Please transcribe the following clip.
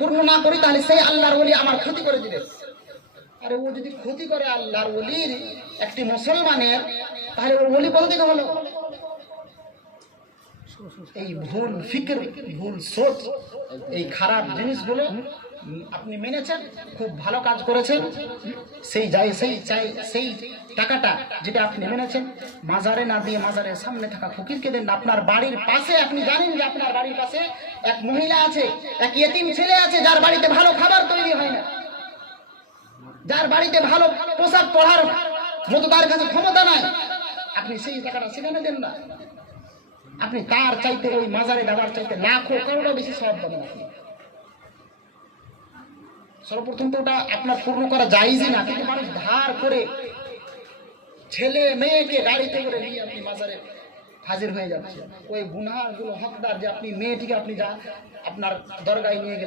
পূর্ণ না করি তাহলে সেই আল্লাহর ওলি আমার ক্ষতি করে দিবে। আরে ও যদি ক্ষতি করে আল্লাহর ওলির একটি মুসলমানের, তাহলে ও ওলি কোথা থেকে হলো? এই ভুল ফিকর, ভুল সোচ, এই খারাপ জিনিসগুলো আপনি মেনেছেন, খুব ভালো কাজ করেছেন। সেই টাকাটা যেটা আপনি মেনেছেন মাজারে না দিয়ে মাজারের সামনে থাকা ফকিরকে দেন। আপনার বাড়ির পাশে, আপনি জানেন যে আপনার বাড়ির পাশে এক মহিলা আছে, এক ইয়েতিম ছেলে আছে, যার বাড়িতে ভালো খাবার তৈরি হয় না, যার বাড়িতে ভালো পোশাক পরার মতো তার কাছে ক্ষমতা নাই, আপনি সেই টাকাটা সেখানে দেন না। আপনি তার চাইতে ওই মাজারে দেওয়ার চাইতে লাখো করোড় বেশি সওয়াব পাবেন আপনি। সর্বপ্রথম তো ওটা আপনার পূর্ণ করা যায়ই না, কিন্তু মানুষ ধার করে ছেলে মেয়েকে গাড়িতে করে নিয়ে আপনি মাজারে হাজির হয়ে যাচ্ছে। ওই গুনাহগুলো হকদার যে আপনি মেয়েটিকে আপনি যা আপনার দরগায় নিয়ে গেলেন।